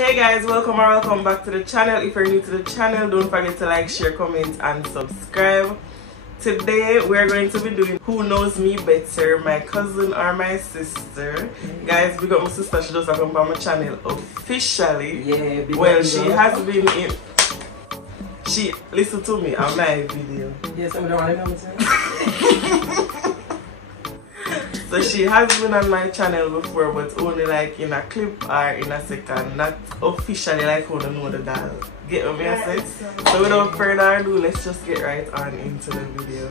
Hey guys, welcome or welcome back to the channel. If you're new to the channel, don't forget to like, share, comment and subscribe. Today we're going to be doing Who Knows Me Better, my cousin or my sister. Guys, we got my sister, she just come on my channel officially. Yeah, well, she has been in. She listen to me on my video. Yes, I'm gonna So she has been on my channel before, but only like in a clip or in a second, not officially like how to know the doll. Get what I said? So without further ado, let's just get right on into the video.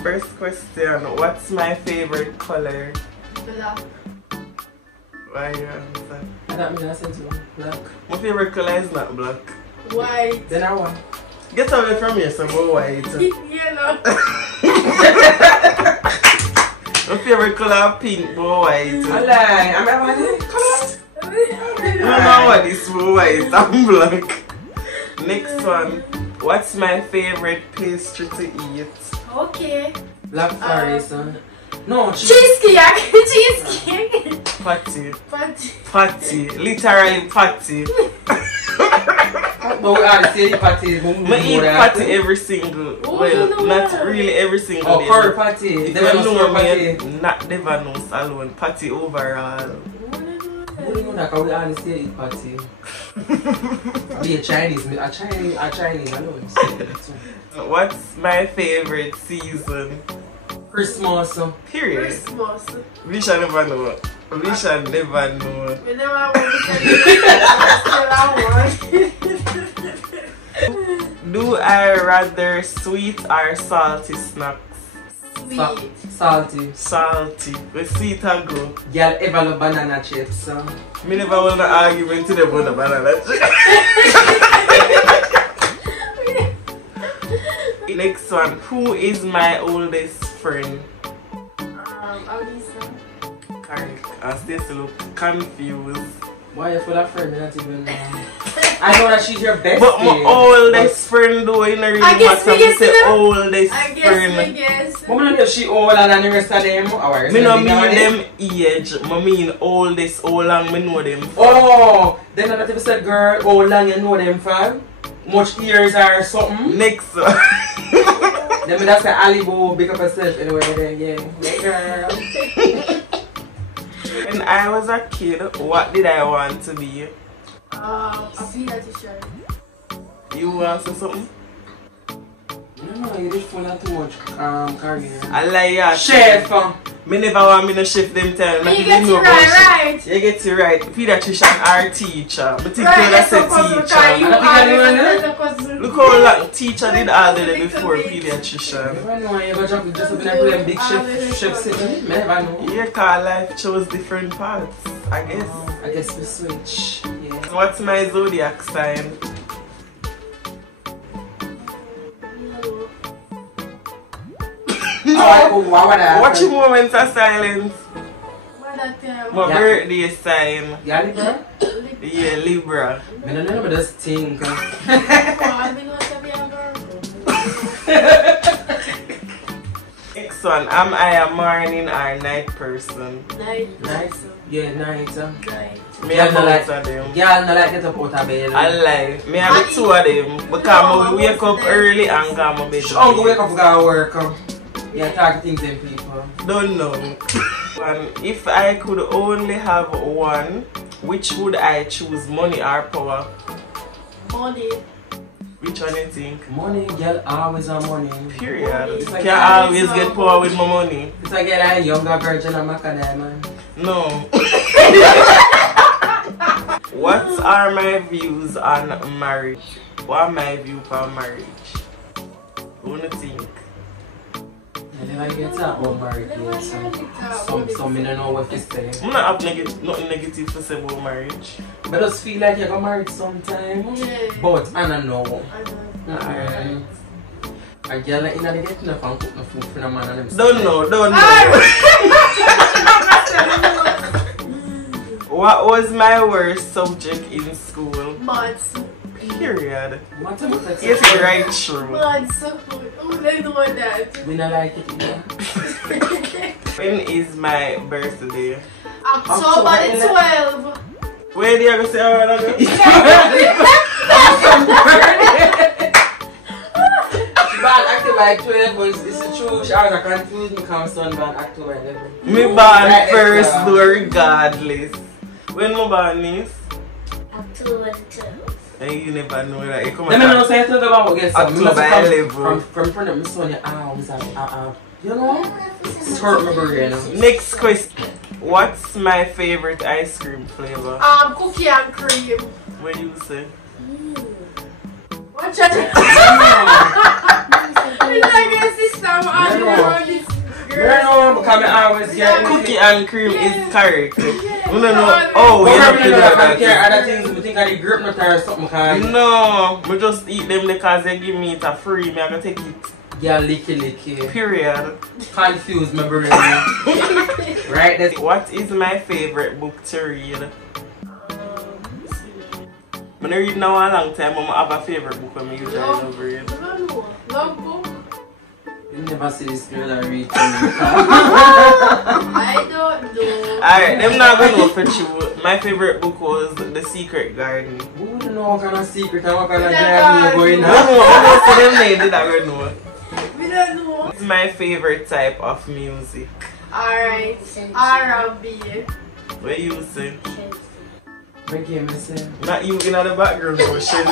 First question, what's my favorite color? Black. Why you answer? I thought me gonna say to black. My favorite color is not black. White. Then I want. Get away from here, some more white. Yellow. My favorite color pink, more white. I lie. I'm having colors. You know what is more white and black. Next one. What's my favorite pastry to eat? Okay. Black forest. No, Cheesecake. Cheesecake. Patty. Patty. Patty. Literally patty. but we already say the patty. I eat patty every single. Well, not really every single day. Oh, curry patty. If Never you know me, patty. not never know salon. Patty overall. We know that we already say eat patty. Be a Chinese. A Chinese alone. What's my favorite season? Christmas. Period. Christmas. We shall never know. We shall never know. We never want to Do I rather sweet or salty snacks? Sweet. Salty. Salty. We sweet and go. Girl ever love banana chips. Me never want to argument to the banana chips. Next one. Who is my oldest friend? Alisa. Correct. I still look confused. Why you for that friend? Not even. I know that she's your best. But my oldest friend though, you know really matter to say oldest friend. I guess. But I don't know if she older than the rest of them. Or Me no mean them age. I mean oldest, how long me know them for. Oh, then I if you say girl, how long you know them for? Much years or something? Next one. Then me that's say Alibo, pick up yourself anyway then, yeah. Yeah girl. When I was a kid, what did I want to be? A pediatrician. You want to say something? No, you just full of too much career. I like ya. Chef! Me never want me to chef them time. You get it right. You get it right. Pediatrician or teacher. But think that's a teacher. Look how long teacher did all the before pediatrician. I never know, you just open up a big chef sitting. I never know. Yeah, cause life chose different paths, I guess. I guess we switch. Yeah. What's my zodiac sign? Watch your moments of silence. My birthday sign. Yeah, Libra? Yeah, Libra. I don't know, but that's thing. Next one, am I a morning or night person? Night. Yeah, night. Me have both of them. Yeah, no like get up out of bed. I lie. Me have the two of them. Because I wake up early and go to bed. I'm going to wake up and go to work. Yeah, talk things in people. Don't know. And if I could only have one, which would I choose? Money or power? Money. Which one do you think? Money, girl, always have money. Period. You like can't always get power with my money. It's like a younger virgin of Macadam, man. No. What are my views on marriage? What are my views on marriage? What do you think? I never get that about marriage yet, so I don't know what to say. I'm not have nothing negative to say about marriage. But I just feel like you got married sometime. Yeah. But I don't know. Alright. A girl in the get enough and cook no food for the man and them. Don't know. What was my worst subject in school? Maths. Period. What a book Yes, it's right true. Man, so good. Oh, they know that. We don't like it, yeah. When is my birthday? October the 12th. Where do you go say I wanna go? Born October 12, but it's true. She was confused me because son born October 11. Me born first though regardless. When my born is? October the 12th. And you never know that. You come Let me know say something about get some. October 11. From front of my son, your arms and you know? It's hurt my brain. Next question. What's my favorite ice cream flavor? Cookie and cream. What do you say? Watch out. It's like a system around this girl. Because I always get Cookie and cream is correct. Yeah. We don't know. Oh, you have to do I care that. other things. We think I the grape nut or something. No, we just eat them because they give me it a free. Me I gonna take it. Yeah, licky. Period. Confuse my brain. Right? That's What is my favorite book to read? When I read now a long time, I have a favorite book when I usually love read. I don't know. Love book? you never see this girl that read. I don't know. Alright, them not gonna know for you. My favorite book was The Secret Garden. Who would know what kind of secret and what kind of journey you're going I on? don't know them names, did I go know. We don't know. It's my favorite type of music. Alright. R&B. What you say? What game is it? Not you in the background, no shit.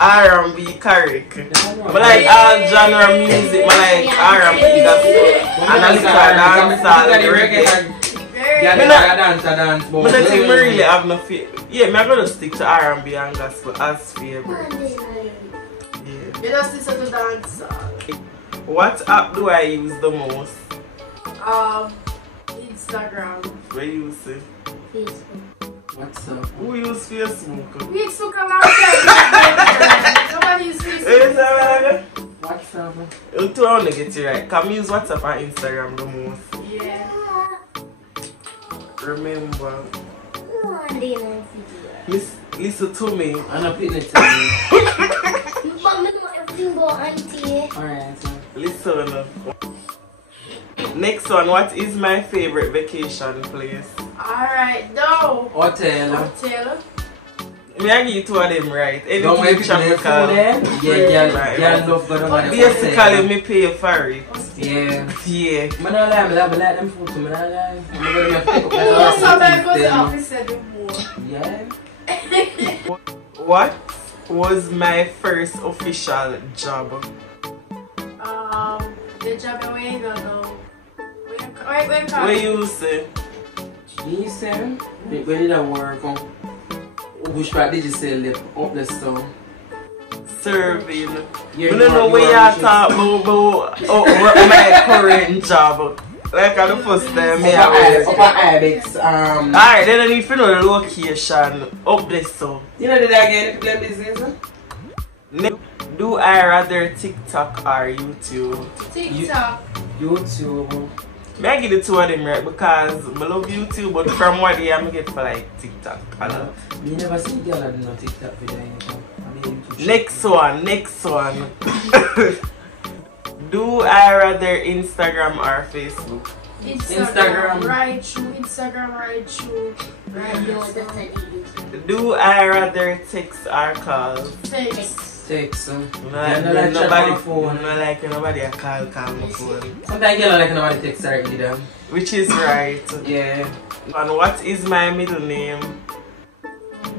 R&B correct. But like all genre music, but like R&B, that's and I listen to dancehall, reggae. Dance. But the thing me really have no favorite. Yeah, me I gonna stick to R&B and gospel as favorite. Yeah. You just listen to dance. What app do I use the most? Instagram. What you say? Facebook. What's up? Who use Facebook? Facebook a long time. Nobody use Facebook. What's up? You two I wanna get you right. Can we use WhatsApp and Instagram the most? Yeah. Remember. Listen to me. I'm not putting it to you. But me know everything about auntie. Alright. Listen. Next one, what is my favorite vacation place? Alright, no. Hotel. Hotel. Me I give you two of them right. Don't Anything make people tropical. Yeah, love God on Basically, me pay for it. Yeah. Yeah. I don't like them food too. I don't like. I'm going to pick up Oh, somebody goes to the them. office and do more. Yeah. What was my first official job? The job away you know. Where you say? You say? Where did I work on? Which part did you say left up the store? Serving. Yeah, I don't know where you talk about my current job. Like at the first time me I work. Upper Ibex. Alright, then I need to know the location up there so. You know did I get into their business? Do I rather TikTok or YouTube? TikTok. YouTube. May I give the two of them right because I love YouTube, but from what day I get for like TikTok. You never see girl that do no TikTok video. Next one. Do I rather Instagram or Facebook? Instagram. Right through. Instagram right through. Do I rather text or call? Text. Text. Nobody a call my phone. Sometimes girl like nobody text her either. Which is right. Yeah. And what is my middle name?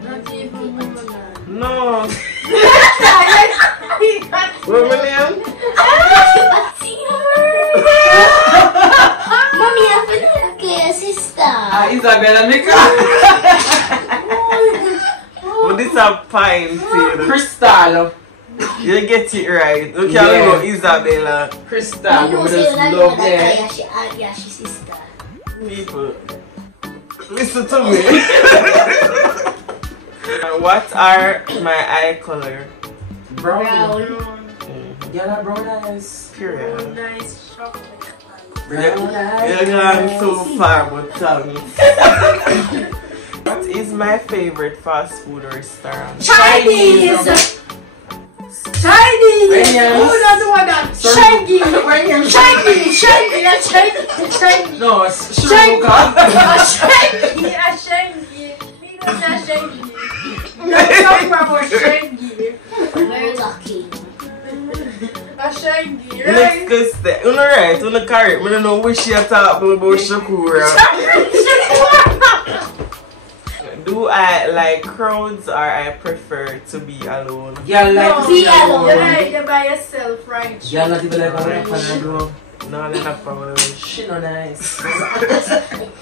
Not even woman. No. What's my name? Mommy, I feel like your sister. Isabella Mika. Oh, this is a pine tail. Crystal. You get it right. Okay, Yeah. I'll go Isabella. Crystal. We just love that. Yeah, she's sister. People, listen to me. What are my eye color? Brown. Yellow brown eyes. Period. Nice chocolate. Brown eyes. You're going so far, but tell me. What is my favorite fast food restaurant? Chinese! Chinese! Indian. Who doesn't want that? Chinese! Chinese! No, it's Chinese! Shanghai. Let's talk about Shanghai. Very lucky. Next question. You know right, you know correct. I don't know which you talk about Shakura. Do I like crowds or I prefer to be alone? Yeah, like No, be alone. You're by yourself, right? yeah, not even like a rap, bro. No, I'm not from She no nice.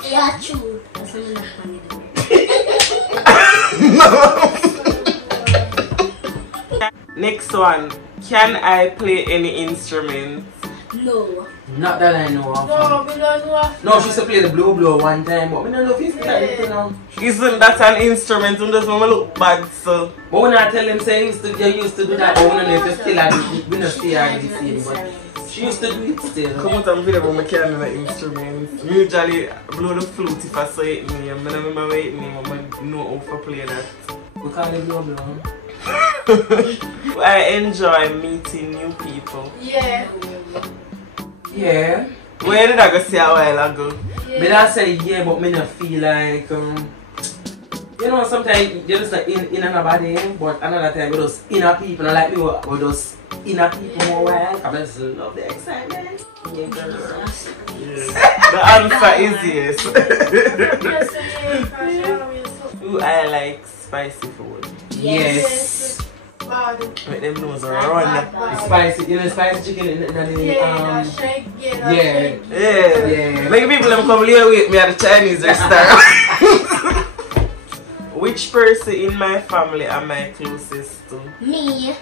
Yeah, true. That's not funny. Next one. Can I play any instrument? No. Not that I know of. No, we don't know. No, she used to play the blow one time, but we don't know if it's that, you know. Isn't that an instrument? You just want to look bad, so. But when I tell them say you used to do that, but we don't know if you still have it. We don't see her the same, but she used to do it still. Come out and video about my can an instrument. I usually blow the flute if I say it name. I don't remember what it name, but I know how to play that. We call it blow. I enjoy meeting new people. Yeah. Yeah. Where did I go see a while ago? But I say yeah, but me not feel like you know, sometimes you're just like in and body, but another time we just inner people, not like me, we just inner people more while. I just love the excitement. Yeah, girl. Yes. The answer is yes. Do I like spicy food? Yes. Make them nose run. Spicy, you know, spicy chicken in the Yeah. Make people them come here with me at the Chinese restaurant. Which person in my family am I closest to? Me.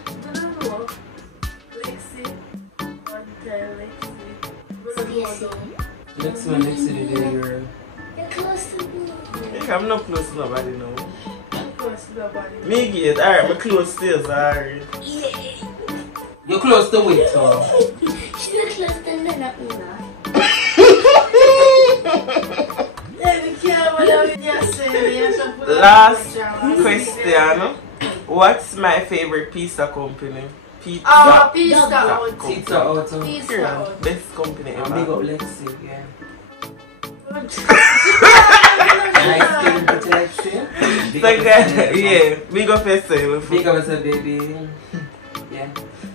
Next one, next to the day, girl. You're close to me. I'm not close to nobody now. Me get alright, I'm close to you, sorry. Yeah. You're close to it, so. She's not close to Nana. Last question. What's my favorite pizza company? Pizza. Pizza Hut. Pizza Auto. Pizza Hut. Best company And big ever. up Lexi, yeah. Nice thing to Lexi. Big So up guys, yourself. yeah, big up yourself. Big up yourself, baby. Yeah.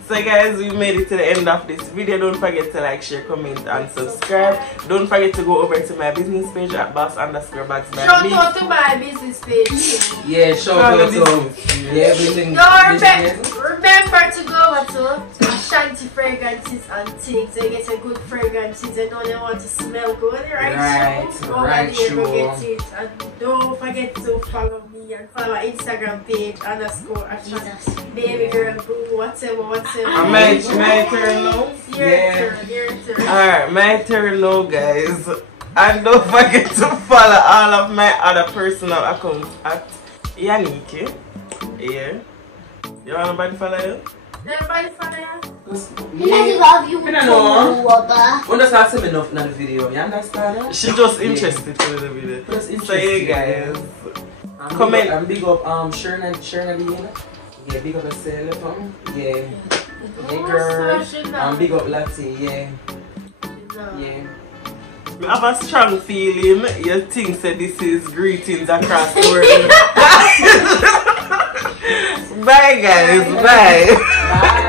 So guys, we made it to the end of this video. Don't forget to like, share, comment and subscribe. Don't forget to go over to my business page at boss_bags by Shout me. out to my business page. Yeah, shout out to everything. No, remember to go over to Ashanti Fragrances and things. They get a good fragrances. They know they want to smell good, right? So go over there and get it. And don't forget to follow me and follow my Instagram page _Ashanti baby girl boo whatever. My turn now? Your turn. Alright, my turn now, guys. And don't forget to follow all of my other personal accounts at Yanieki. Yeah. You want nobody follow you? Everybody follow you? I love you. I don't know. Water. When does that seem enough in the video? You understand? She just interested in the video. Just So interested, yeah, guys. And Comment. And big up Sherna yeah, big up yourself. Yeah. Yeah, girl. And big up Lati, yeah. Yeah. I have a strong feeling you think that this is greetings across the world. Bye guys, bye. Bye.